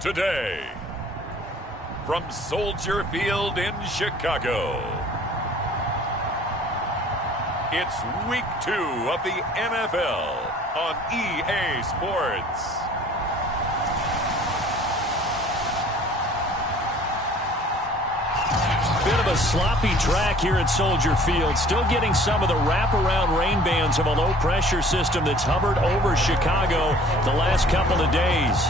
Today, from Soldier Field in Chicago, it's Week 2 of the NFL on EA Sports. Bit of a sloppy track here at Soldier Field. Still getting some of the wraparound rain bands of a low-pressure system that's hovered over Chicago the last couple of days.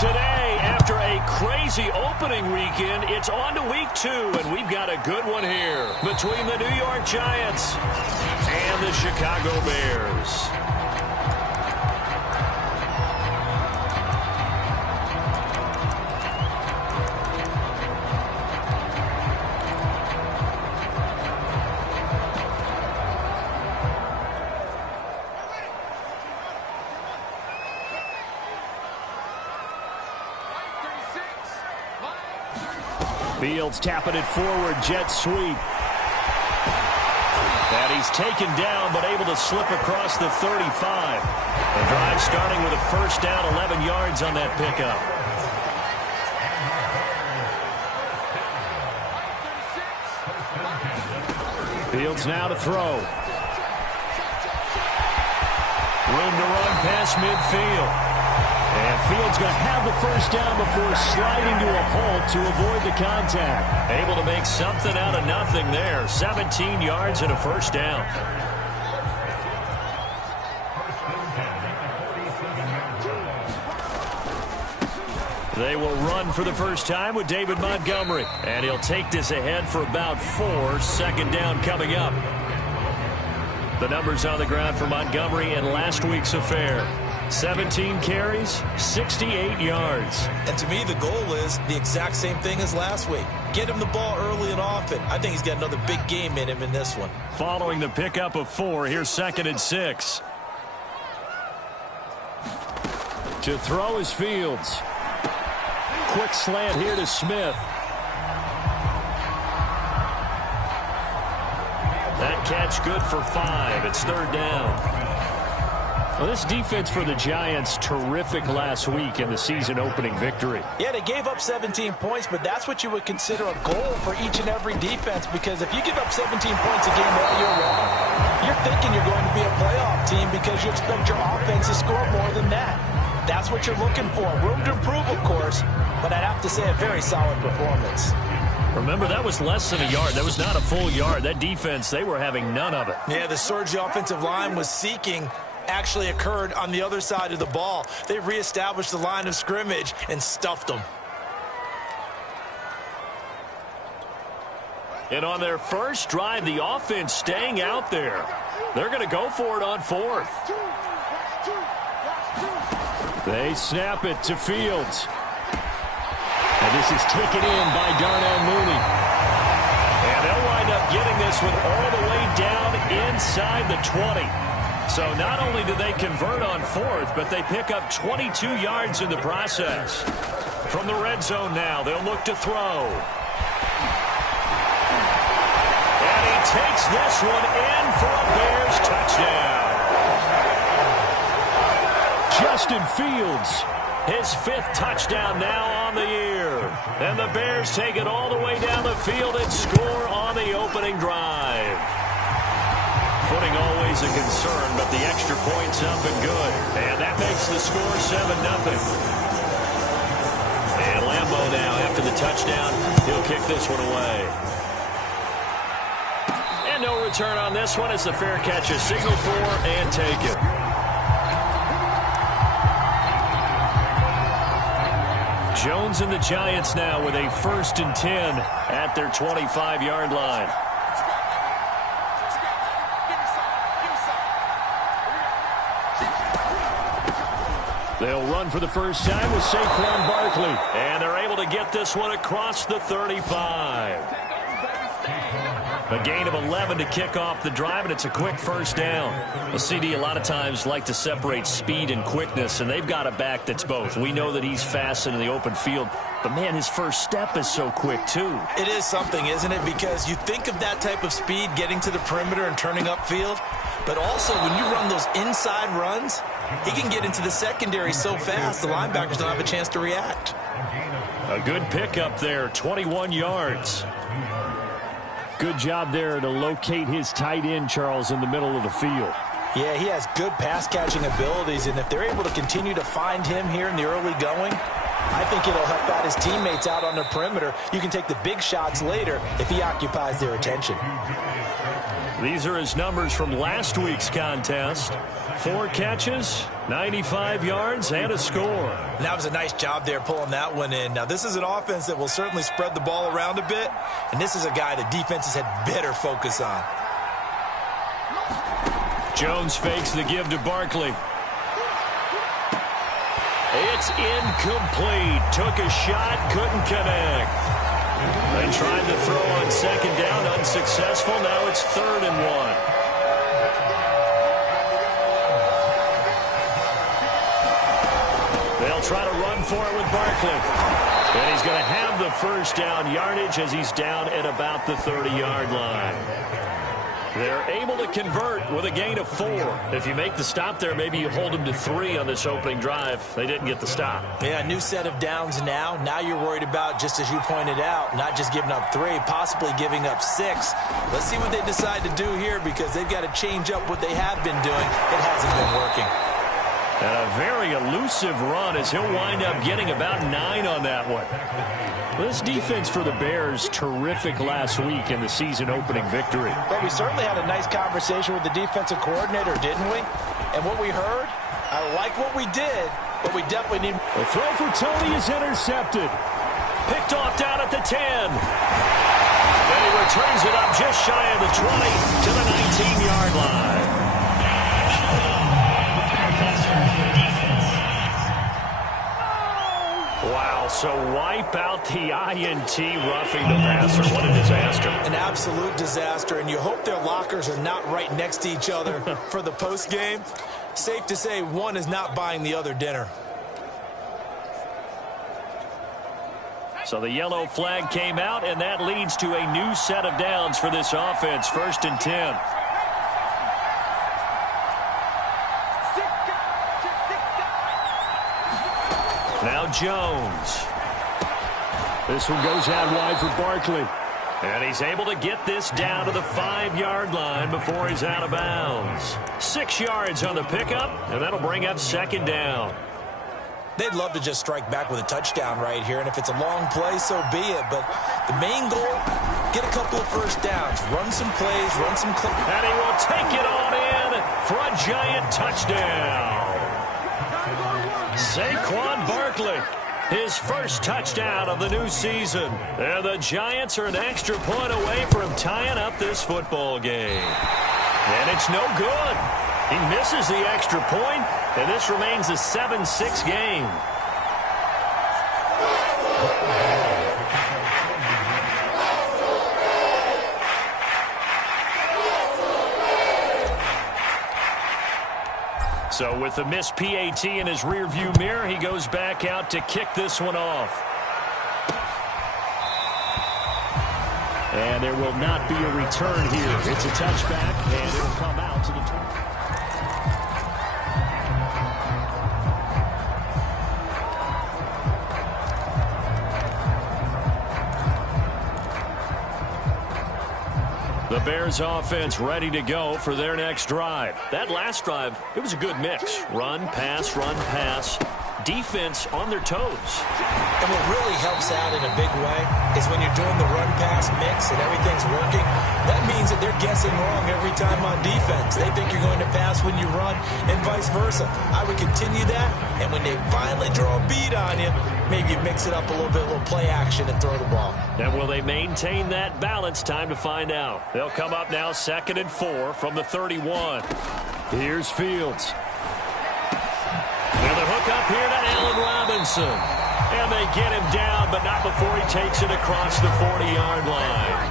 Today, after a crazy opening weekend, it's on to Week 2, and we've got a good one here between the New York Giants and the Chicago Bears. Fields tapping it forward, jet sweep. And he's taken down, but able to slip across the 35. The drive starting with a first down, 11 yards on that pickup. Fields now to throw. Room to run past midfield. And Fields going to have the first down before sliding to a halt to avoid the contact. Able to make something out of nothing there. 17 yards and a first down. They will run for the first time with David Montgomery. And he'll take this ahead for about 4. Second down coming up. The numbers on the ground for Montgomery in last week's affair. 17 carries, 68 yards. And to me, the goal is the exact same thing as last week. Get him the ball early and often. I think he's got another big game in him in this one. Following the pickup of 4, here's 2nd and 6. To throw is Fields. Quick slant here to Smith. That catch good for 5. It's 3rd down. Well, this defense for the Giants, terrific last week in the season-opening victory. Yeah, they gave up 17 points, but that's what you would consider a goal for each and every defense, because if you give up 17 points a game all year long, you're thinking you're going to be a playoff team because you expect your offense to score more than that. That's what you're looking for. Room to improve, of course, but I'd have to say a very solid performance. Remember, that was less than a yard. That was not a full yard. That defense, they were having none of it. Yeah, the surge the offensive line was seeking actually occurred on the other side of the ball. They reestablished the line of scrimmage and stuffed them. And on their first drive, the offense staying out there. They're going to go for it on 4th. They snap it to Fields. And this is taken in by Darnell Mooney. And they'll wind up getting this one all the way down inside the 20. So not only do they convert on 4th, but they pick up 22 yards in the process. From the red zone now, they'll look to throw. And he takes this one in for a Bears touchdown. Justin Fields, his 5th touchdown now on the year. And the Bears take it all the way down the field and score on the opening drive. Footing always a concern, but the extra point's up and good. And that makes the score 7-0. And Lambeau now, after the touchdown, he'll kick this one away. And no return on this one as the fair catch is signaled for and taken. Jones and the Giants now with a 1st and 10 at their 25-yard line. They'll run for the first time with Saquon Barkley. And they're able to get this one across the 35. A gain of 11 to kick off the drive, and it's a quick first down. Well, CD, a lot of times like to separate speed and quickness, and they've got a back that's both. We know that he's fast in the open field, but, man, his first step is so quick, too. It is something, isn't it? Because you think of that type of speed getting to the perimeter and turning upfield, But also, when you run those inside runs, he can get into the secondary so fast, the linebackers don't have a chance to react. A good pickup there, 21 yards. Good job there to locate his tight end, Charles, in the middle of the field. Yeah, he has good pass-catching abilities, and if they're able to continue to find him here in the early going, I think it'll help out his teammates out on the perimeter. You can take the big shots later if he occupies their attention. These are his numbers from last week's contest. 4 catches, 95 yards, and a score. And that was a nice job there pulling that one in. Now, this is an offense that will certainly spread the ball around a bit, and this is a guy that defenses had better focus on. Jones fakes the give to Barkley. It's incomplete. Took a shot, couldn't connect. They tried to throw on second down, unsuccessful. Now it's 3rd and 1. They'll try to run for it with Barkley. And he's going to have the first down yardage as he's down at about the 30-yard line. They're able to convert with a gain of 4. If you make the stop there, maybe you hold them to 3 on this opening drive. They didn't get the stop. Yeah, a new set of downs now. Now you're worried about, just as you pointed out, not just giving up 3, possibly giving up 6. Let's see what they decide to do here because they've got to change up what they have been doing. It hasn't been working. And a very elusive run as he'll wind up getting about 9 on that one. This defense for the Bears, terrific last week in the season opening victory. Well, we certainly had a nice conversation with the defensive coordinator, didn't we? And what we heard, I like what we did, but we definitely need... The throw for Tony is intercepted. Picked off down at the 10. And he returns it up just shy of the 20 to the 19-yard line. Wow, so wipe out the INT roughing the passer. What a disaster. An absolute disaster, and you hope their lockers are not right next to each other for the postgame. Safe to say one is not buying the other dinner. So the yellow flag came out, and that leads to a new set of downs for this offense. 1st and 10. Now Jones. This one goes out wide for Barkley. And he's able to get this down to the 5-yard line before he's out of bounds. 6 yards on the pickup, and that'll bring up 2nd down. They'd love to just strike back with a touchdown right here, and if it's a long play, so be it. But the main goal, get a couple of first downs, run some plays, run some... And he will take it on in for a giant touchdown. Saquon Barkley, his first touchdown of the new season. And the Giants are an extra point away from tying up this football game. And it's no good. He misses the extra point, and this remains a 7-6 game. So with the missed PAT in his rearview mirror, he goes back out to kick this one off. And there will not be a return here. It's a touchback, and it'll come out to the 20. The Bears offense ready to go for their next drive. That last drive, it was a good mix. Run, pass, defense on their toes. And what really helps out in a big way is when you're doing the run-pass mix and everything's working, that means that they're guessing wrong every time on defense. They think you're going to pass when you run and vice versa. I would continue that, and when they finally draw a beat on you, maybe you mix it up a little bit, a little play action and throw the ball. And will they maintain that balance? Time to find out. They'll come up now 2nd and 4 from the 31. Here's Fields. And the hook up here to Allen Robinson. And they get him down, but not before he takes it across the 40-yard line.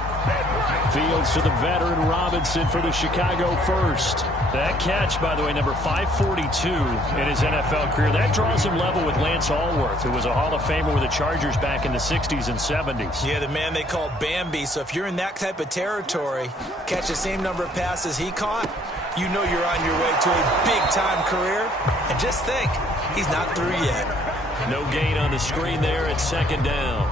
Fields to the veteran Robinson for the Chicago first. That catch, by the way, number 542 in his NFL career. That draws him level with Lance Allworth, who was a Hall of Famer with the Chargers back in the 60s and 70s. Yeah, the man they called Bambi. So if you're in that type of territory, catch the same number of passes he caught, you know you're on your way to a big-time career. And just think, he's not through yet. No gain on the screen there at second down.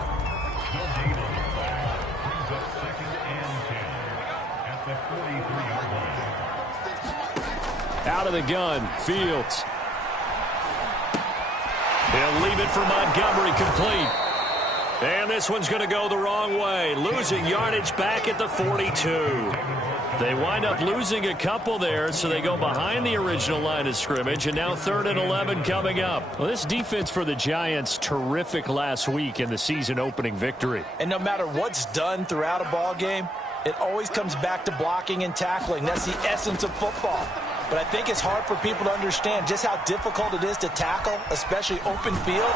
Out of the gun, Fields. He'll leave it for Montgomery, complete. And this one's going to go the wrong way, losing yardage back at the 42. They wind up losing a couple there, so they go behind the original line of scrimmage, and now 3rd and 11 coming up. Well, this defense for the Giants, terrific last week in the season-opening victory. And no matter what's done throughout a ball game, it always comes back to blocking and tackling. That's the essence of football. But I think it's hard for people to understand just how difficult it is to tackle, especially open field.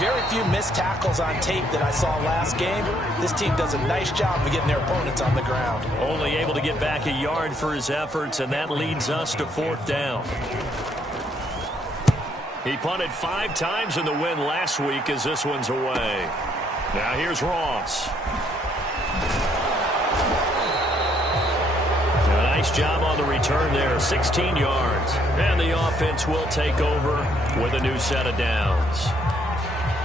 Very few missed tackles on tape that I saw last game. This team does a nice job of getting their opponents on the ground. Only able to get back a yard for his efforts, and that leads us to 4th down. He punted 5 times in the win last week as this one's away. Now here's Ross. Nice job on the return there, 16 yards. And the offense will take over with a new set of downs.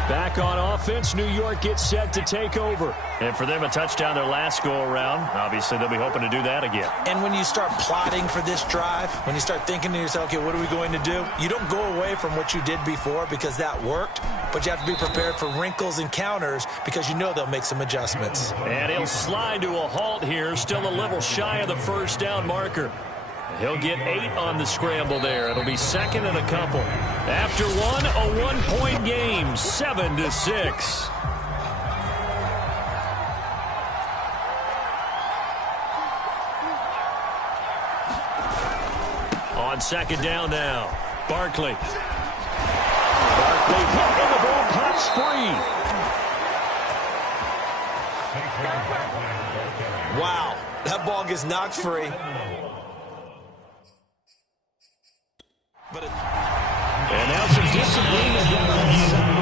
Back on offense, New York gets set to take over. And for them, a touchdown their last go-around. Obviously, they'll be hoping to do that again. And when you start plotting for this drive, when you start thinking to yourself, okay, what are we going to do? You don't go away from what you did before because that worked, but you have to be prepared for wrinkles and counters because you know they'll make some adjustments. And he'll slide to a halt here, still a little shy of the 1st down marker. He'll get 8 on the scramble there. It'll be 2nd and a couple. After one, a 1-point game, 7-6. On 2nd down now, Barkley. Barkley hit and the ball pops free. Wow, that ball gets knocked free. And now some disagreement down on the side.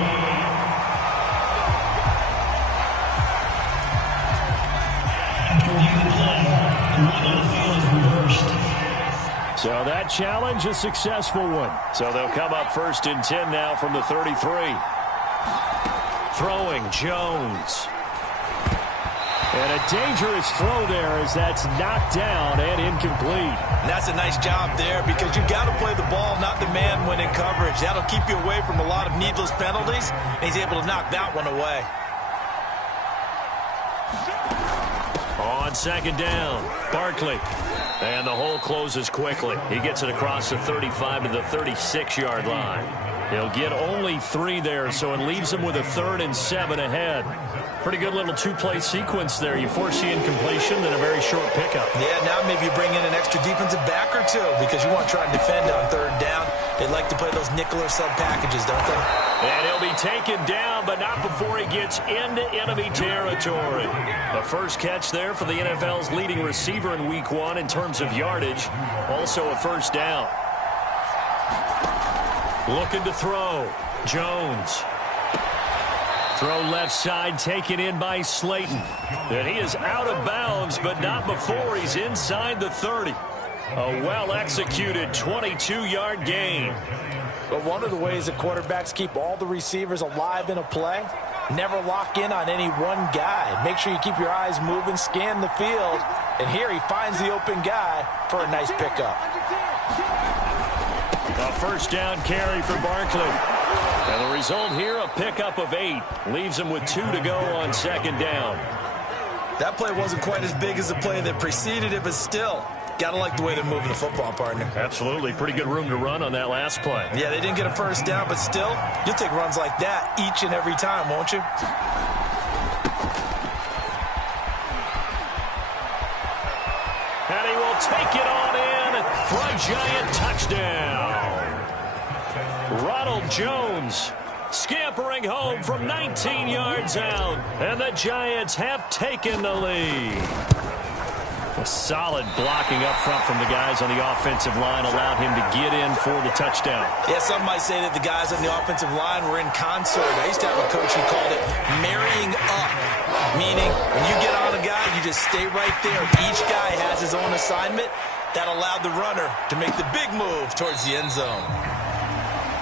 So that challenge, a successful one. So they'll come up 1st and 10 now from the 33. Throwing, Jones. And a dangerous throw there as that's knocked down and incomplete. And that's a nice job there because you've got to play the ball, not the man when in coverage. That'll keep you away from a lot of needless penalties, and he's able to knock that one away. On 2nd down, Barkley. And the hole closes quickly. He gets it across the 35 to the 36-yard line. He'll get only 3 there, so it leaves him with a 3rd and 7 ahead. Pretty good little 2-play sequence there. You force the incompletion, then a very short pickup. Yeah, now maybe you bring in an extra defensive back or 2 because you want to try and defend on 3rd down. They like to play those nickel or sub packages, don't they? And he'll be taken down, but not before he gets into enemy territory. The first catch there for the NFL's leading receiver in Week 1 in terms of yardage. Also a 1st down. Looking to throw. Jones. Throw left side, taken in by Slayton. And he is out of bounds, but not before he's inside the 30. A well-executed 22-yard gain. But one of the ways that quarterbacks keep all the receivers alive in a play, never lock in on any one guy. Make sure you keep your eyes moving, scan the field. And here he finds the open guy for a nice pickup. A 1st down carry for Barkley. And the result here, a pickup of 8. Leaves him with 2 to go on 2nd down. That play wasn't quite as big as the play that preceded it, but still, gotta like the way they're moving the football, partner. Absolutely. Pretty good room to run on that last play. Yeah, they didn't get a 1st down, but still, you'll take runs like that each and every time, won't you? And he will take it on in for a Giant touchdown. Ronald Jones scampering home from 19 yards out, and the Giants have taken the lead. A solid blocking up front from the guys on the offensive line allowed him to get in for the touchdown. Yeah, some might say that the guys on the offensive line were in concert. I used to have a coach who called it marrying up, meaning when you get on a guy, you just stay right there. Each guy has his own assignment, That allowed the runner to make the big move towards the end zone.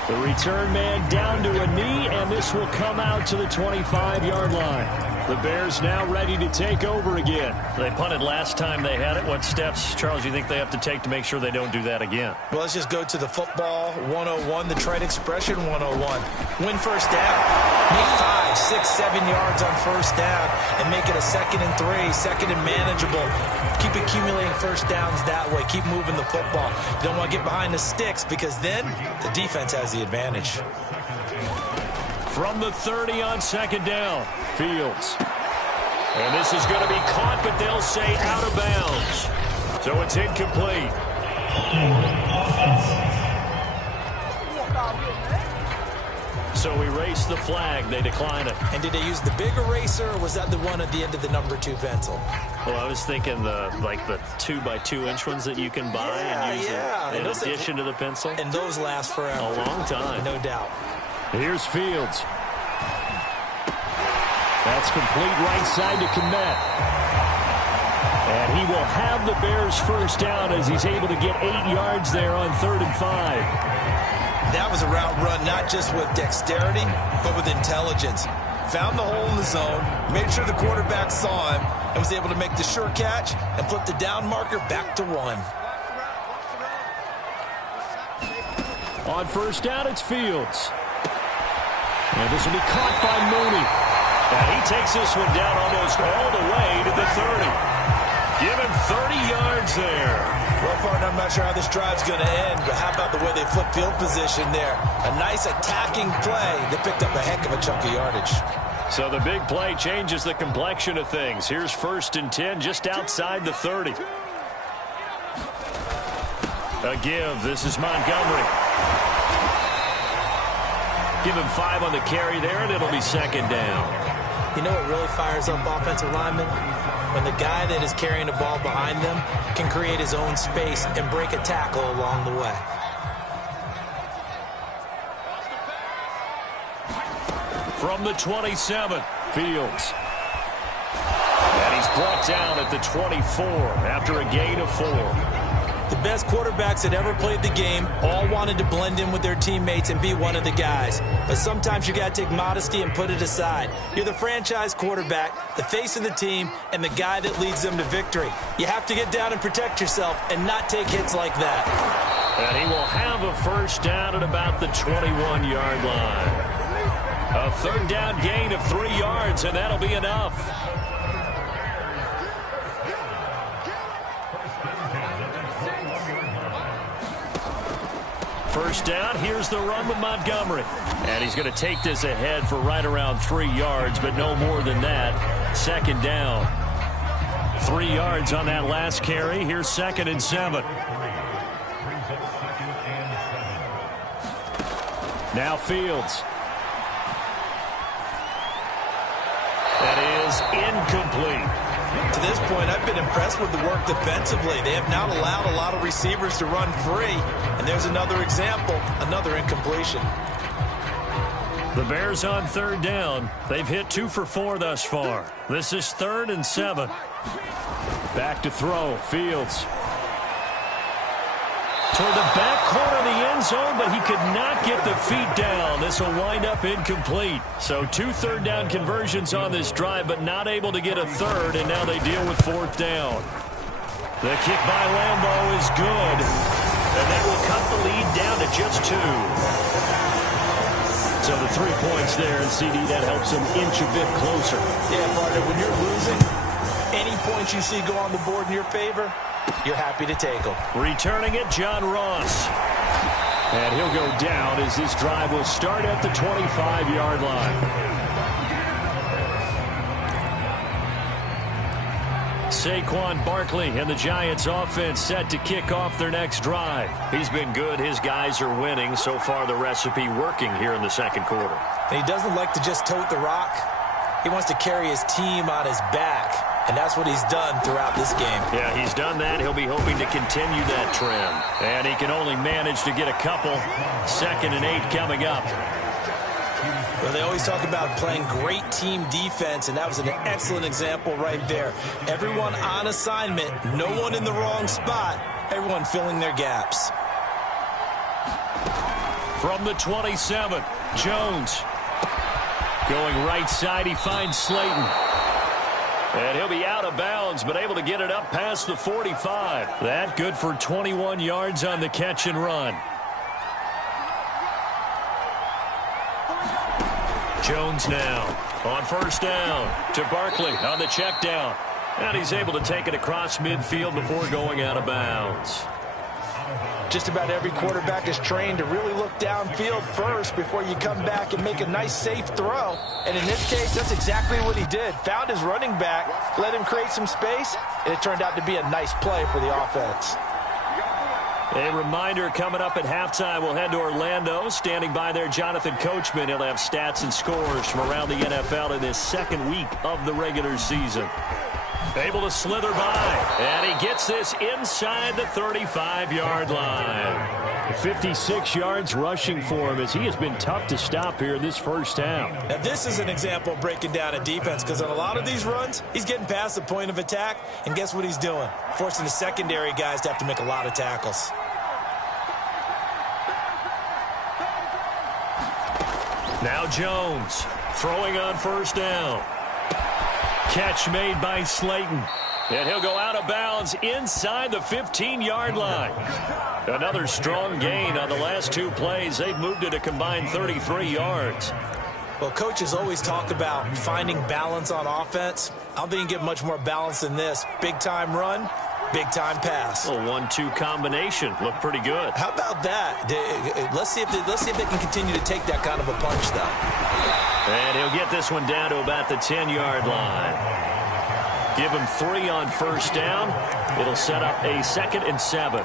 The return man down to a knee, and this will come out to the 25-yard line. The Bears now ready to take over again. They punted last time they had it. What steps, Charles, do you think they have to take to make sure they don't do that again? Well, let's just go to the football 101, the trade expression 101. Win first down. Make 5, 6, 7 yards on first down and make it a 2nd and 3, 2nd and manageable. Keep accumulating first downs that way. Keep moving the football. You don't want to get behind the sticks because then the defense has the advantage. From the 30 on 2nd down, Fields. And this is going to be caught, but they'll say out of bounds. So it's incomplete. So erase the flag. They decline it. And did they use the big eraser, or was that the one at the end of the number 2 pencil? Well, I was thinking the 2x2-inch ones that you can buy and use in addition to the pencil. And those last forever. A long time. No doubt. Here's Fields. That's complete right side to Kmet. And he will have the Bears first down as he's able to get 8 yards there on 3rd and 5. That was a route run not just with dexterity, but with intelligence. Found the hole in the zone, made sure the quarterback saw him, and was able to make the sure catch and flip the down marker back to 1. On first down, it's Fields. And this will be caught by Mooney. And he takes this one down almost all the way to the 30. Give him 30 yards there. Well, partner, I'm not sure how this drive's going to end, but how about the way they flip field position there? A nice attacking play. They picked up a heck of a chunk of yardage. So the big play changes the complexion of things. Here's 1st and 10 just outside the 30. A give. This is Montgomery. Give him 5 on the carry there, and it'll be 2nd down. You know what really fires up offensive linemen? When the guy that is carrying the ball behind them can create his own space and break a tackle along the way. From the 27, Fields. And he's brought down at the 24 after a gain of 4. The best quarterbacks that ever played the game all wanted to blend in with their teammates and be one of the guys. But sometimes you got to take modesty and put it aside. You're the franchise quarterback, the face of the team, and the guy that leads them to victory. You have to get down and protect yourself and not take hits like that. And he will have a first down at about the 21-yard line. A 3rd down gain of 3 yards, and that'll be enough. First down, here's the run with Montgomery. And he's going to take this ahead for right around 3 yards, but no more than that. 2nd down. 3 yards on that last carry. Here's 2nd and 7. Now Fields. That is incomplete. To this point, I've been impressed with the work defensively. They have not allowed a lot of receivers to run free. And there's another example, another incompletion. The Bears on 3rd down. They've hit 2 for 4 thus far. This is 3rd and 7. Back to throw. Fields. Toward the back corner of the end zone, but he could not get the feet down. This will wind up incomplete. So 2 third-down conversions on this drive, but not able to get a third, and now they deal with 4th down. The kick by Lambeau is good, and that will cut the lead down to just 2. So the 3 points there, and CD, that helps them inch a bit closer. Yeah, partner, when you're losing, any points you see go on the board in your favor, you're happy to take them. Returning it, John Ross. And he'll go down as this drive will start at the 25-yard line. Saquon Barkley and the Giants offense set to kick off their next drive. He's been good. His guys are winning. So far, the recipe working here in the 2nd quarter. And he doesn't like to just tote the rock. He wants to carry his team on his back. And that's what he's done throughout this game. Yeah, he's done that. He'll be hoping to continue that trend. And he can only manage to get a couple. 2nd and 8 coming up. Well, they always talk about playing great team defense, and that was an excellent example right there. Everyone on assignment, no one in the wrong spot, Everyone filling their gaps. From the 27, Jones. Going right side, he finds Slayton. And he'll be out of bounds, but able to get it up past the 45. That good for 21 yards on the catch and run. Jones now on first down to Barkley on the check down. And he's able to take it across midfield before going out of bounds. Just about every quarterback is trained to really look downfield first before you come back and make a nice, safe throw. And in this case, that's exactly what he did. Found his running back, let him create some space, and it turned out to be a nice play for the offense. A reminder coming up at halftime, we'll head to Orlando. Standing by there, Jonathan Coachman. He'll have stats and scores from around the NFL in this second week of the regular season. Able to slither by, and he gets this inside the 35-yard line. 56 yards rushing for him as he has been tough to stop here in this first half. Now, this is an example of breaking down a defense because on a lot of these runs, he's getting past the point of attack, and guess what he's doing? Forcing the secondary guys to have to make a lot of tackles. Now Jones throwing on first down. Catch made by Slayton. And he'll go out of bounds inside the 15-yard line. Another strong gain on the last two plays. They've moved it a combined 33 yards. Well, coaches always talk about finding balance on offense. I don't think you can get much more balance than this. Big-time run, big-time pass. A 1-2 combination. Looked pretty good. How about that? Let's see if they can continue to take that kind of a punch, though. And he'll get this one down to about the 10-yard line. Give him 3 on first down. It'll set up a 2nd and 7.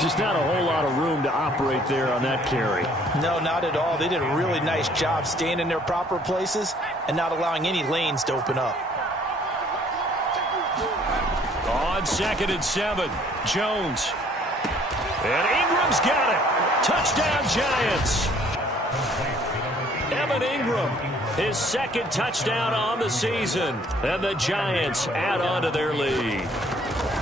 Just not a whole lot of room to operate there on that carry. No, not at all. They did a really nice job staying in their proper places and not allowing any lanes to open up. On 2nd and 7, Jones. And Ingram's got it. Touchdown, Giants. Evan Ingram, his 2nd touchdown on the season. And the Giants add on to their lead.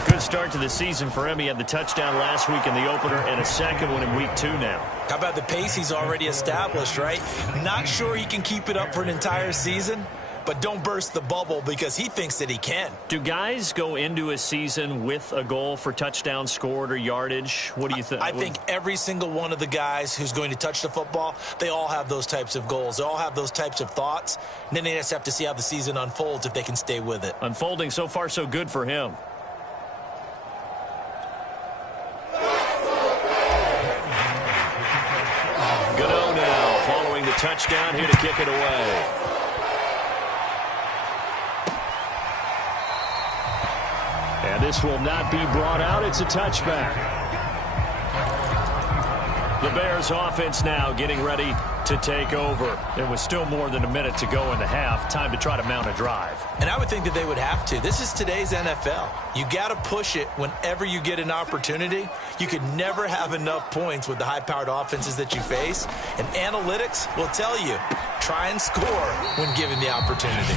Good start to the season for him. He had the touchdown last week in the opener and a second one in week 2 now. How about the pace he's already established, right? Not sure he can keep it up for an entire season, but don't burst the bubble because he thinks that he can. Do guys go into a season with a goal for touchdown scored or yardage? What do you think? I think every single one of the guys who's going to touch the football, they all have those types of goals. They all have those types of thoughts. And then they just have to see how the season unfolds if they can stay with it. Unfolding so far so good for him. Gano now following the touchdown here to kick it away. And this will not be brought out. It's a touchback. The Bears offense now getting ready to take over. There was still more than a minute to go in the half. Time to try to mount a drive. And I would think that they would have to. This is today's NFL. You got to push it whenever you get an opportunity. You could never have enough points with the high-powered offenses that you face. And analytics will tell you, try and score when given the opportunity.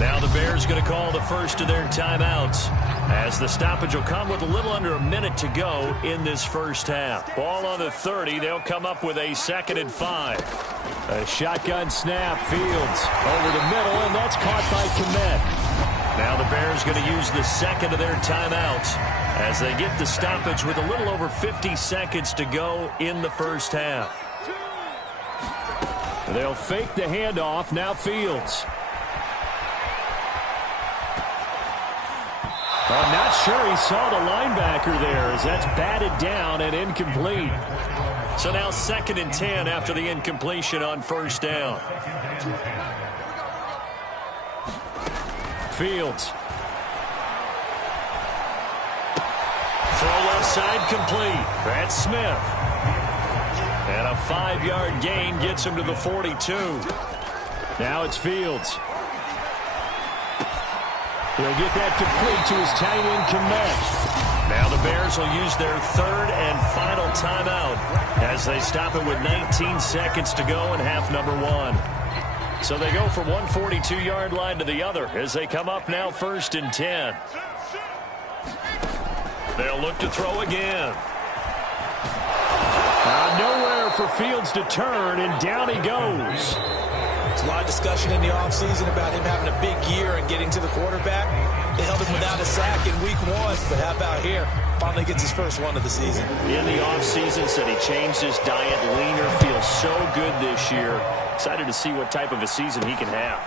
Now the Bears going to call the first of their timeouts as the stoppage will come with a little under a minute to go in this first half. Ball on the 30. They'll come up with a 2nd and 5. A shotgun snap. Fields over the middle, and that's caught by Kmet. Now the Bears going to use the 2nd of their timeouts as they get the stoppage with a little over 50 seconds to go in the first half. They'll fake the handoff. Now Fields. I'm not sure he saw the linebacker there as that's batted down and incomplete. So now 2nd and 10 after the incompletion on first down. Fields. Throw left side complete. That's Smith. And a 5-yard gain gets him to the 42. Now it's Fields. He'll get that complete to his tight end, Kmet. Now the Bears will use their 3rd and final timeout as they stop it with 19 seconds to go in half number 1. So they go from one 42-yard line to the other as they come up now 1st and 10. They'll look to throw again. Nowhere for Fields to turn, and down he goes. There's a lot of discussion in the offseason about him having a big year and getting to the quarterback. They held him without a sack in week 1, but how about here? Finally gets his first one of the season. In the offseason, said he changed his diet, leaner, feels so good this year. Excited to see what type of a season he can have.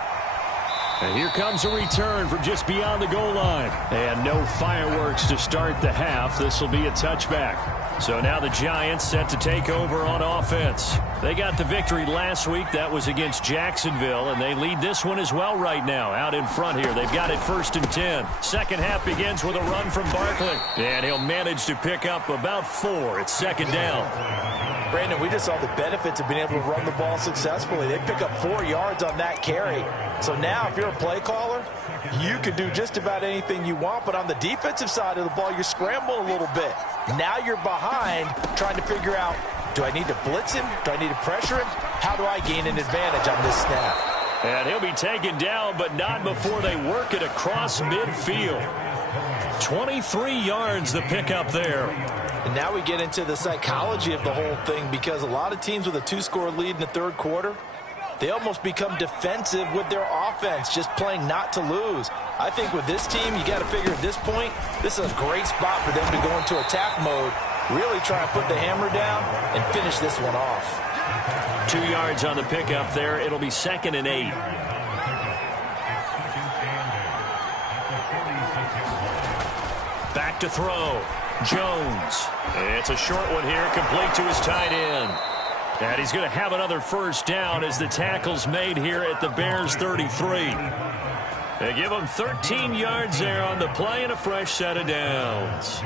And here comes a return from just beyond the goal line. And no fireworks to start the half. This will be a touchback. So now the Giants set to take over on offense. They got the victory last week. That was against Jacksonville, and they lead this one as well right now. Out in front here, they've got it 1st and 10. Second half begins with a run from Barkley, and he'll manage to pick up about 4. It's 2nd down. Brandon, we just saw the benefits of being able to run the ball successfully. They pick up 4 yards on that carry. So now if you're a play caller, you can do just about anything you want, but on the defensive side of the ball, you're scrambling a little bit. Now you're behind trying to figure out, do I need to blitz him? Do I need to pressure him? How do I gain an advantage on this snap? And he'll be taken down, but not before they work it across midfield. 23 yards the pickup there. And now we get into the psychology of the whole thing, because a lot of teams with a 2-score lead in the 3rd quarter, they almost become defensive with their offense, just playing not to lose. I think with this team, you got to figure at this point, this is a great spot for them to go into attack mode, really try and put the hammer down and finish this one off. 2 yards on the pickup there. It'll be 2nd and 8. Back to throw. Jones. It's a short one here, complete to his tight end. And he's going to have another 1st down as the tackle's made here at the Bears 33. They give him 13 yards there on the play and a fresh set of downs.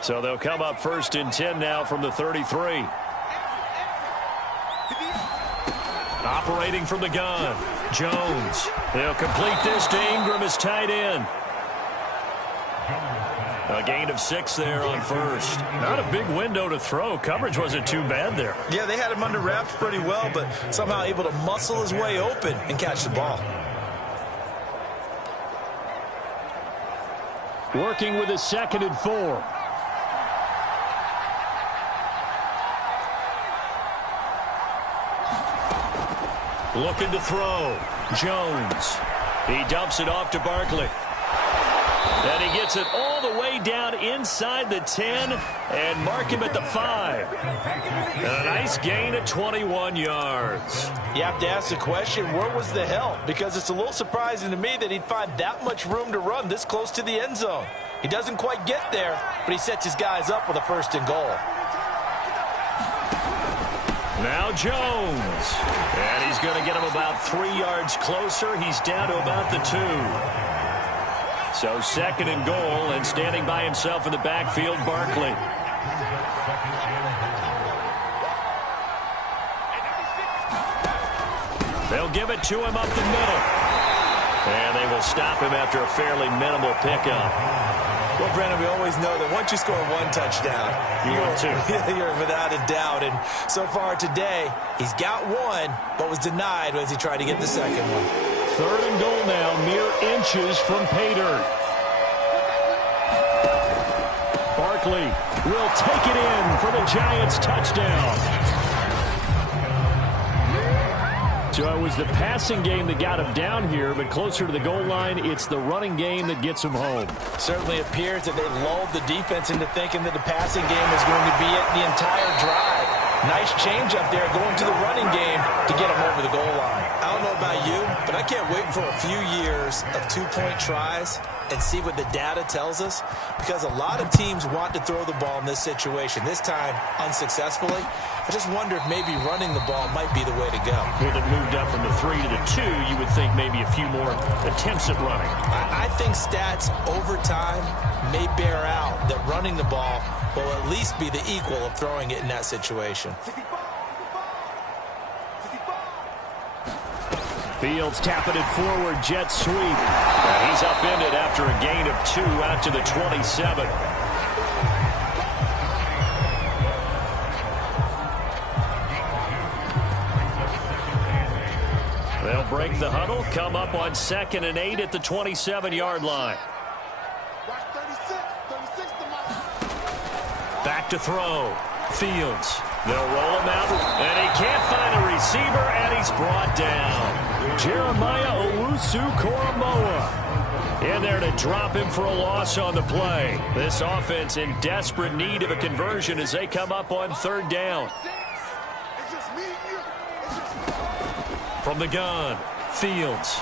So they'll come up 1st and 10 now from the 33. Operating from the gun, Jones. They'll complete this to Ingram as tight end. A gain of 6 there on 1st. Not a big window to throw. Coverage wasn't too bad there. Yeah, they had him under wraps pretty well, but somehow able to muscle his way open and catch the ball. Working with a 2nd and 4. Looking to throw. Jones. He dumps it off to Barkley. And he gets it all the way down inside the 10 and mark him at the 5. And a nice gain of 21 yards. You have to ask the question, where was the help? Because it's a little surprising to me that he'd find that much room to run this close to the end zone. He doesn't quite get there, but he sets his guys up with a 1st and goal. Now Jones. And he's going to get him about 3 yards closer. He's down to about the 2. So 2nd and goal, and standing by himself in the backfield, Barkley. They'll give it to him up the middle. And they will stop him after a fairly minimal pickup. Well, Brandon, we always know that once you score 1 touchdown, you're without a doubt. And so far today, he's got 1, but was denied as he tried to get the 2nd one. 3rd and goal now, mere inches from pay dirt. Barkley will take it in for the Giants touchdown. So it was the passing game that got him down here, but closer to the goal line, it's the running game that gets him home. Certainly appears that they lulled the defense into thinking that the passing game is going to be it the entire drive. Nice change up there going to the running game to get him over the goal line. I don't know about you, but I can't wait for a few years of 2-point tries and see what the data tells us, because a lot of teams want to throw the ball in this situation, this time unsuccessfully. I just wonder if maybe running the ball might be the way to go. With it moved up from the 3 to the 2, you would think maybe a few more attempts at running. I think stats over time may bear out that running the ball will at least be the equal of throwing it in that situation. Fields tapping it forward, jet sweep. And he's upended after a gain of 2 out to the 27. They'll break the huddle, come up on 2nd and 8 at the 27-yard line. Back to throw. Fields. They'll roll him out, and he can't find a receiver, and he's brought down. Jeremiah Owusu-Koramoah in there to drop him for a loss on the play. This offense in desperate need of a conversion as they come up on 3rd down. From the gun, Fields.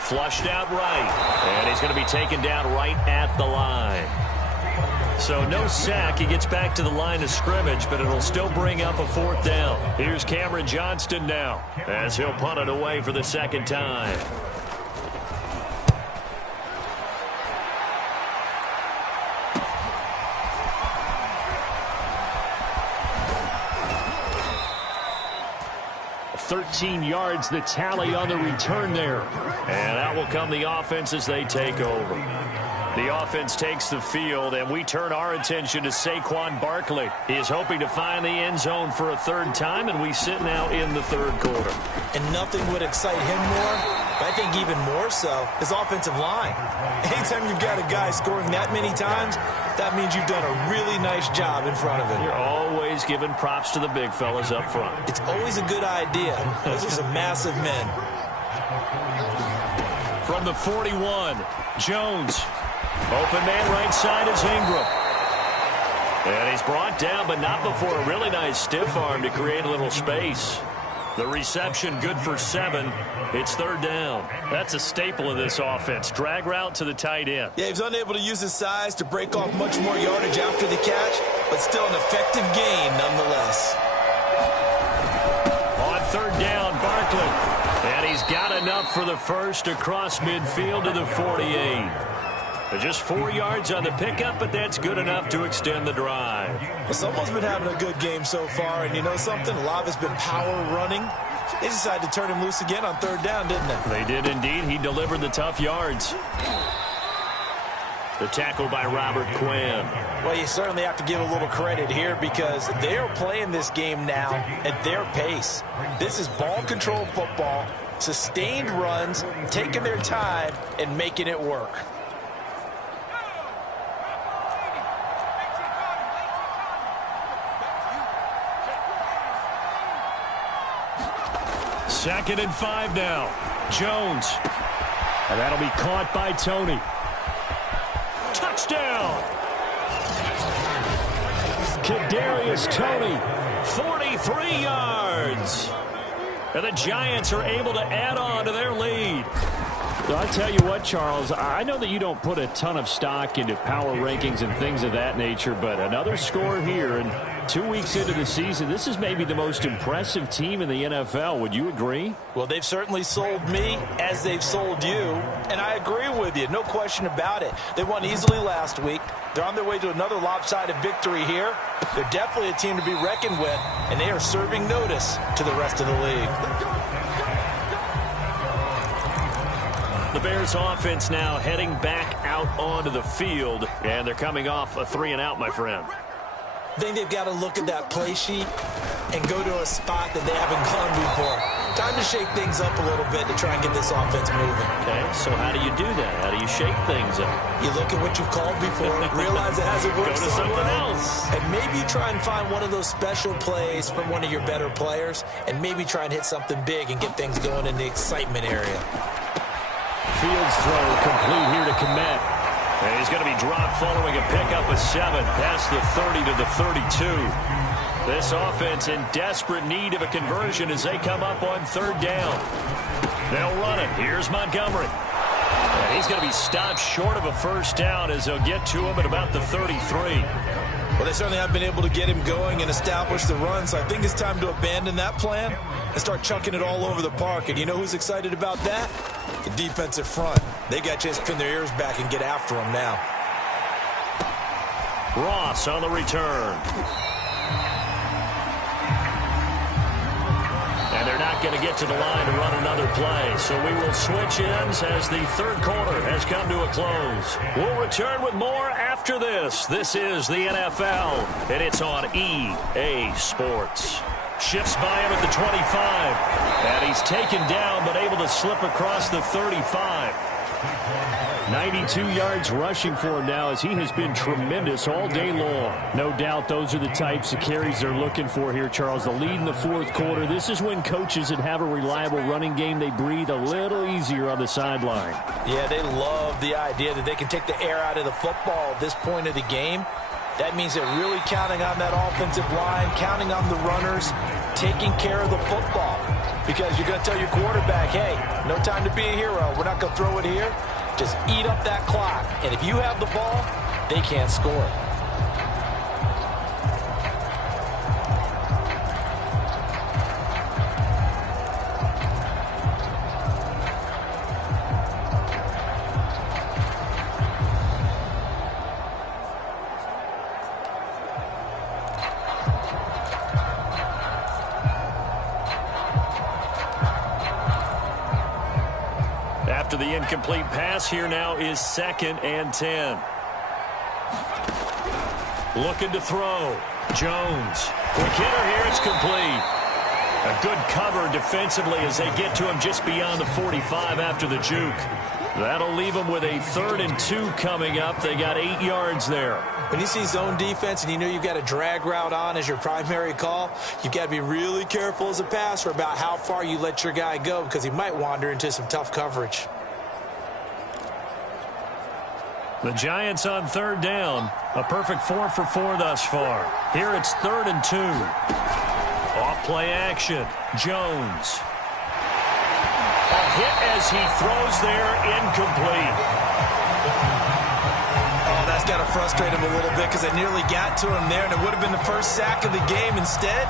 Flushed out right, and he's going to be taken down right at the line. So no sack. He gets back to the line of scrimmage, but it'll still bring up a 4th down. Here's Cameron Johnston now as he'll punt it away for the 2nd time. $13 yards the tally on the return there. And out will come the offense as they take over. The offense takes the field, and we turn our attention to Saquon Barkley. He is hoping to find the end zone for a 3rd time, and we sit now in the 3rd quarter. And nothing would excite him more, but I think even more so, his offensive line. Anytime you've got a guy scoring that many times, that means you've done a really nice job in front of him. You're always giving props to the big fellas up front. It's always a good idea. Those are some massive men. From the 41, Jones. Open man right side is Ingram. And he's brought down, but not before a really nice stiff arm to create a little space. The reception good for 7. It's 3rd down. That's a staple of this offense. Drag route to the tight end. Yeah, he's unable to use his size to break off much more yardage after the catch, but still an effective gain nonetheless. On 3rd down, Barkley. And he's got enough for the first across midfield to the 48. Just 4 yards on the pickup, but that's good enough to extend the drive. Well, someone's been having a good game so far, and you know something? A lot of it's been power running. They decided to turn him loose again on 3rd down, didn't they? They did indeed. He delivered the tough yards. The tackle by Robert Quinn. Well, you certainly have to give a little credit here because they are playing this game now at their pace. This is ball control football, sustained runs, taking their time, and making it work. Second and 5 now. Jones. And that'll be caught by Tony. Touchdown. Kadarius Toney. 43 yards. And the Giants are able to add on to their lead. Well, I'll tell you what, Charles, I know that you don't put a ton of stock into power rankings and things of that nature, but another score here, and 2 weeks into the season, this is maybe the most impressive team in the NFL. Would you agree? Well, they've certainly sold me as they've sold you, and I agree with you, no question about it. They won easily last week. They're on their way to another lopsided victory here. They're definitely a team to be reckoned with, and they are serving notice to the rest of the league. The Bears offense now heading back out onto the field, and they're coming off a 3-and-out, my friend. I think they've got to look at that play sheet and go to a spot that they haven't gone before. Time to shake things up a little bit to try and get this offense moving. Okay, so how do you do that? How do you shake things up? You look at what you've called before, realize it hasn't worked Go to something else. And maybe you try and find one of those special plays from one of your better players, and maybe try and hit something big and get things going in the excitement area. Fields throw complete here to Komet. And he's going to be dropped following a pickup of 7 past the 30 to the 32. This offense in desperate need of a conversion as they come up on 3rd down. They'll run it. Here's Montgomery. And he's going to be stopped short of a first down as they'll get to him at about the 33. Well, they certainly have been able to get him going and establish the run, so I think it's time to abandon that plan and start chucking it all over the park. And you know who's excited about that? The defensive front. They got a chance to pin their ears back and get after him now. Ross on the return. And they're not going to get to the line to run another play. So we will switch ends as the 3rd quarter has come to a close. We'll return with more after this. This is the NFL, and it's on EA Sports. Shifts by him at the 25. And he's taken down, but able to slip across the 35. 92 yards rushing for him now, as he has been tremendous all day long. No doubt those are the types of carries they're looking for here, Charles. The lead in the fourth quarter. This is when coaches that have a reliable running game, they breathe a little easier on the sideline. Yeah, they love the idea that they can take the air out of the football at this point of the game. That means they're really counting on that offensive line, counting on the runners, taking care of the football. Because you're going to tell your quarterback, hey, no time to be a hero. We're not going to throw it here. Just eat up that clock. And if you have the ball, they can't score. After the incomplete pass, here now is 2nd and 10. Looking to throw. Jones. Quick hitter here. It's complete. A good cover defensively as they get to him just beyond the 45 after the juke. That'll leave them with a 3rd and 2 coming up. They got 8 yards there. When you see zone defense and you know you've got a drag route on as your primary call, you've got to be really careful as a passer about how far you let your guy go because he might wander into some tough coverage. The Giants on 3rd down. A perfect 4 for 4 thus far. Here it's 3rd and 2. Off play action. Jones. A hit as he throws there, incomplete. Oh, that's got to frustrate him a little bit because they nearly got to him there, and it would have been the first sack of the game. Instead,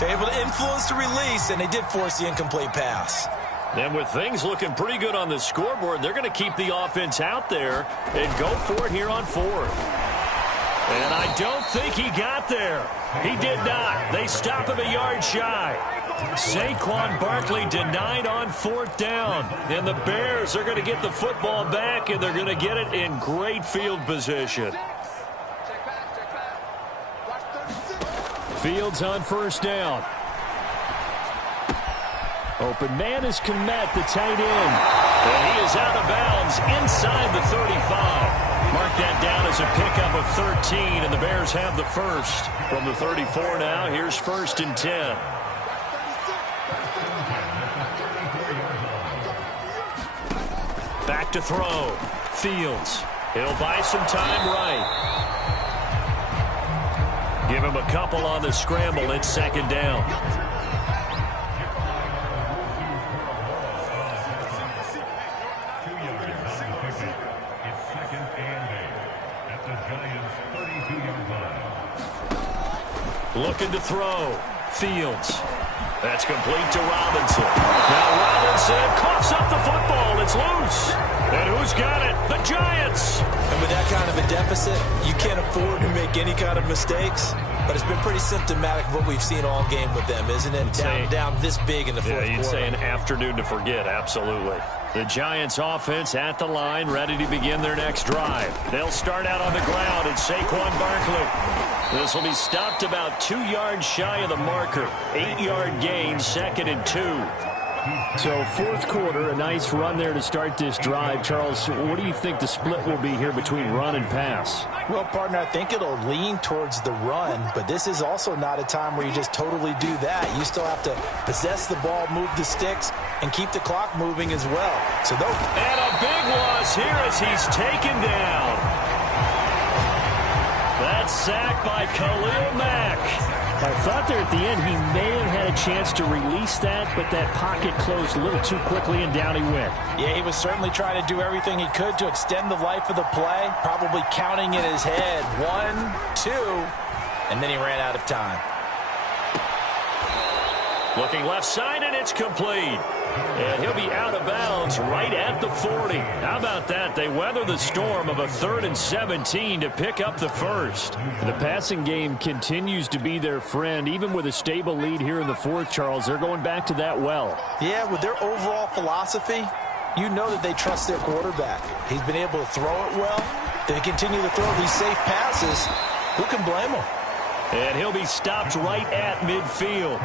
they're able to influence the release, and they did force the incomplete pass. And with things looking pretty good on the scoreboard, they're going to keep the offense out there and go for it here on 4th. And I don't think he got there. He did not. They stop him a yard shy. Saquon Barkley denied on 4th down. And the Bears are going to get the football back, and they're going to get it in great field position. Fields on 1st down. Open man is Kmet, the tight end. And he is out of bounds inside the 35. Mark that down as a pickup of 13, and the Bears have the first. From the 34 now, here's 1st and 10. Back to throw. Fields. He'll buy some time right. Give him a couple on the scramble. It's 2nd down. Looking to throw. Fields. That's complete to Robinson. Now Robinson coughs up the football. It's loose. And who's got it? The Giants. And with that kind of a deficit, you can't afford to make any kind of mistakes. But it's been pretty symptomatic of what we've seen all game with them, isn't it? Down this big in the fourth quarter. You'd say an afternoon to forget, absolutely. The Giants offense at the line, ready to begin their next drive. They'll start out on the ground, and Saquon Barkley. This will be stopped about 2 yards shy of the marker. 8-yard gain, 2nd and 2. So 4th quarter, a nice run there to start this drive. Charles, what do you think the split will be here between run and pass? Well, partner, I think it'll lean towards the run, but this is also not a time where you just totally do that. You still have to possess the ball, move the sticks, and keep the clock moving as well. And a big loss here as he's taken down. That sack by Khalil Mack. I thought there at the end he may have had a chance to release that, but that pocket closed a little too quickly, and down he went. Yeah, he was certainly trying to do everything he could to extend the life of the play, probably counting in his head 1, 2, and then he ran out of time. Looking left side, and it's complete. And he'll be out of bounds right at the 40. How about that? They weather the storm of a 3rd and 17 to pick up the first. The passing game continues to be their friend. Even with a stable lead here in the 4th, Charles, they're going back to that well. Yeah, with their overall philosophy, you know that they trust their quarterback. He's been able to throw it well. They continue to throw these safe passes. Who can blame them? And he'll be stopped right at midfield.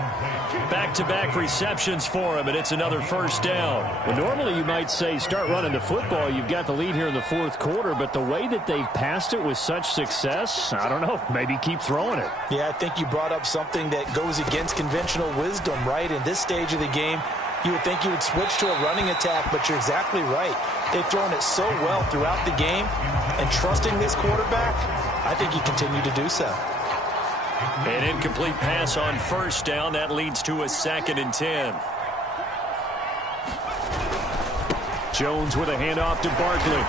Back-to-back receptions for him, and it's another first down. Well, normally you might say start running the football. You've got the lead here in the fourth quarter, but the way that they've passed it with such success, I don't know, maybe keep throwing it. Yeah, I think you brought up something that goes against conventional wisdom, right? In this stage of the game, you would think you would switch to a running attack, but you're exactly right. They've thrown it so well throughout the game, and trusting this quarterback, I think you continue to do so. An incomplete pass on first down. That leads to a 2nd and 10. Jones with a handoff to Barkley.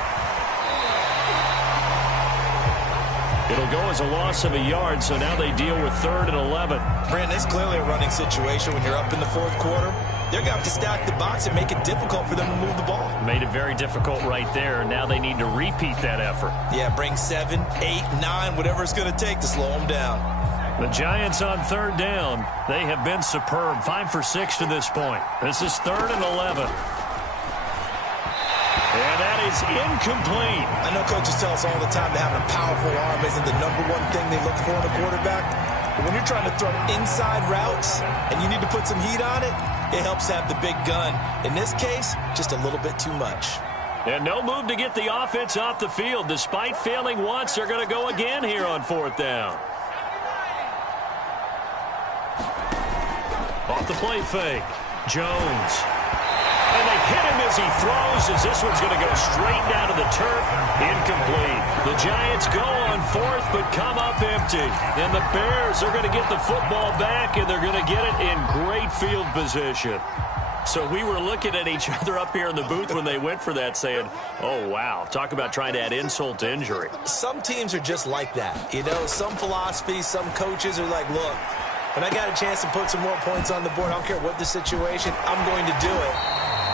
It'll go as a loss of a yard, so now they deal with 3rd and 11. Brandon, it's clearly a running situation when you're up in the fourth quarter. They're going to have to stack the box and make it difficult for them to move the ball. Made it very difficult right there. Now they need to repeat that effort. Yeah, bring 7, 8, 9, whatever it's going to take to slow them down. The Giants on 3rd down. They have been superb. 5 for 6 to this point. This is 3rd and 11. And that is incomplete. I know coaches tell us all the time that having a powerful arm isn't the #1 thing they look for in a quarterback. But when you're trying to throw inside routes and you need to put some heat on it, it helps have the big gun. In this case, just a little bit too much. And no move to get the offense off the field. Despite failing once, they're going to go again here on 4th down. Off the play fake. Jones. And they hit him as he throws, as this one's going to go straight down to the turf. Incomplete. The Giants go on 4th, but come up empty. And the Bears are going to get the football back, and they're going to get it in great field position. So we were looking at each other up here in the booth when they went for that, saying, oh, wow, talk about trying to add insult to injury. Some teams are just like that. You know, some philosophies, some coaches are like, look, when I got a chance to put some more points on the board, I don't care what the situation, I'm going to do it.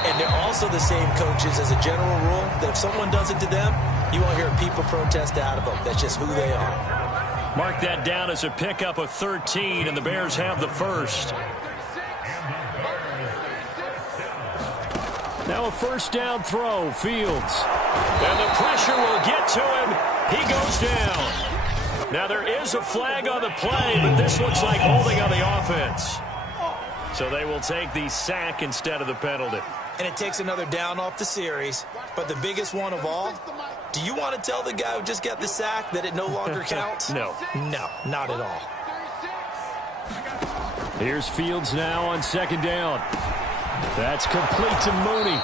And they're also the same coaches as a general rule that if someone does it to them, you won't hear people protest out of them. That's just who they are. Mark that down as a pickup of 13, and the Bears have the first. Now a first down throw, Fields. And the pressure will get to him. He goes down. Now there is a flag on the play, but this looks like holding on the offense. So they will take the sack instead of the penalty. And it takes another down off the series. But the biggest one of all, do you want to tell the guy who just got the sack that it no longer counts? No. No, not at all. Here's Fields now on 2nd down. That's complete to Mooney.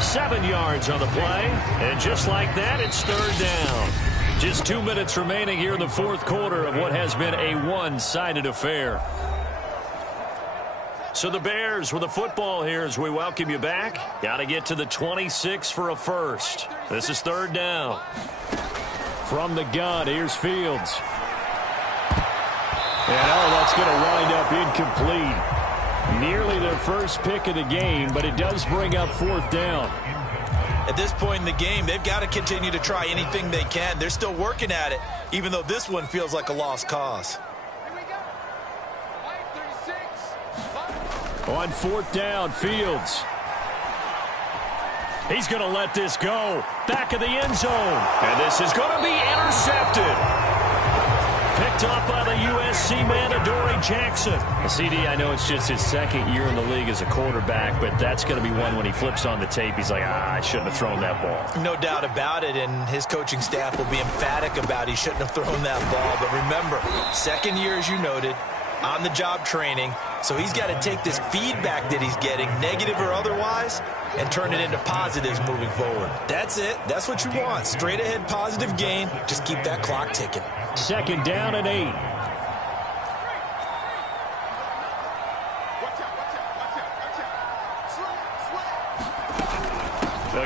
7 yards on the play. And just like that, it's 3rd down. Just 2 minutes remaining here in the fourth quarter of what has been a one-sided affair. So the Bears with the football here as we welcome you back. Got to get to the 26 for a first. This is 3rd down. From the gun, here's Fields. And that's going to wind up incomplete. Nearly their first pick of the game, but it does bring up 4th down. At this point in the game, they've got to continue to try anything they can. They're still working at it, even though this one feels like a lost cause. On 4th down, Fields. He's going to let this go. Back of the end zone. And this is going to be intercepted. Picked off by the USC man, Adoree Jackson. CD, I know it's just his 2nd year in the league as a quarterback, but that's going to be one when he flips on the tape. He's like, I shouldn't have thrown that ball. No doubt about it, and his coaching staff will be emphatic about he shouldn't have thrown that ball. But remember, 2nd year, as you noted, on-the-job training. So he's got to take this feedback that he's getting, negative or otherwise, and turn it into positives moving forward. That's it. That's what you want. Straight ahead positive gain. Just keep that clock ticking. 2nd down and 8.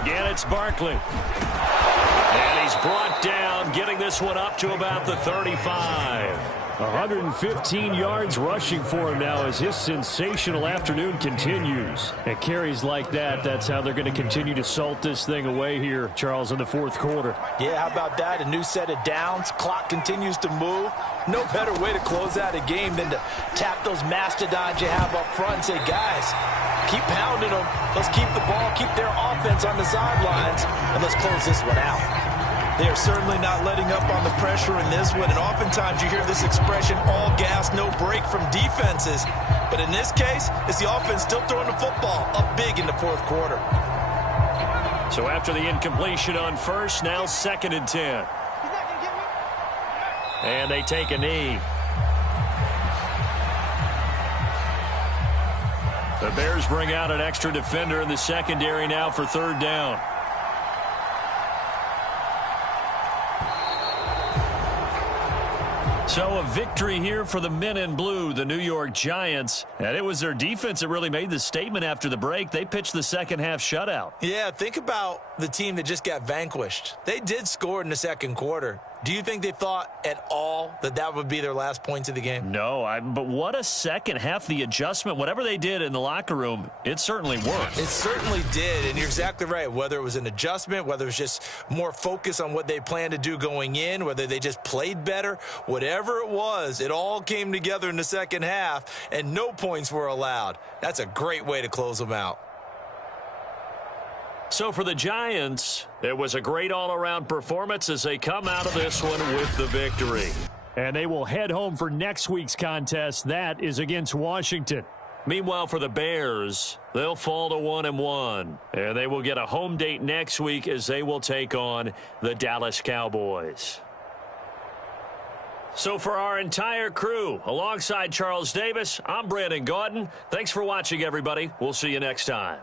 Again, it's Barkley. And he's brought down, getting this one up to about the 35. 115 yards rushing for him now as his sensational afternoon continues. And carries like that, that's how they're going to continue to salt this thing away here, Charles, in the fourth quarter. Yeah, how about that? A new set of downs. Clock continues to move. No better way to close out a game than to tap those mastodons you have up front and say, guys, keep pounding them. Let's keep the ball, keep their offense on the sidelines, and let's close this one out. They are certainly not letting up on the pressure in this one, and oftentimes you hear this expression, all gas, no break from defenses. But in this case, it's the offense still throwing the football up big in the fourth quarter. So after the incompletion on first, now 2nd and 10. And they take a knee. The Bears bring out an extra defender in the secondary now for 3rd down. So a victory here for the men in blue, the New York Giants. And it was their defense that really made the statement after the break. They pitched the second half shutout. Yeah, think about the team that just got vanquished. They did score in the second quarter. Do you think they thought at all that that would be their last points of the game? No, but what a second half. The adjustment, whatever they did in the locker room, it certainly worked. It certainly did, and you're exactly right. Whether it was an adjustment, whether it was just more focus on what they planned to do going in, whether they just played better, whatever it was, it all came together in the second half, and no points were allowed. That's a great way to close them out. So for the Giants, it was a great all-around performance as they come out of this one with the victory. And they will head home for next week's contest. That is against Washington. Meanwhile, for the Bears, they'll fall to 1-1. And they will get a home date next week as they will take on the Dallas Cowboys. So for our entire crew, alongside Charles Davis, I'm Brandon Gaudin. Thanks for watching, everybody. We'll see you next time.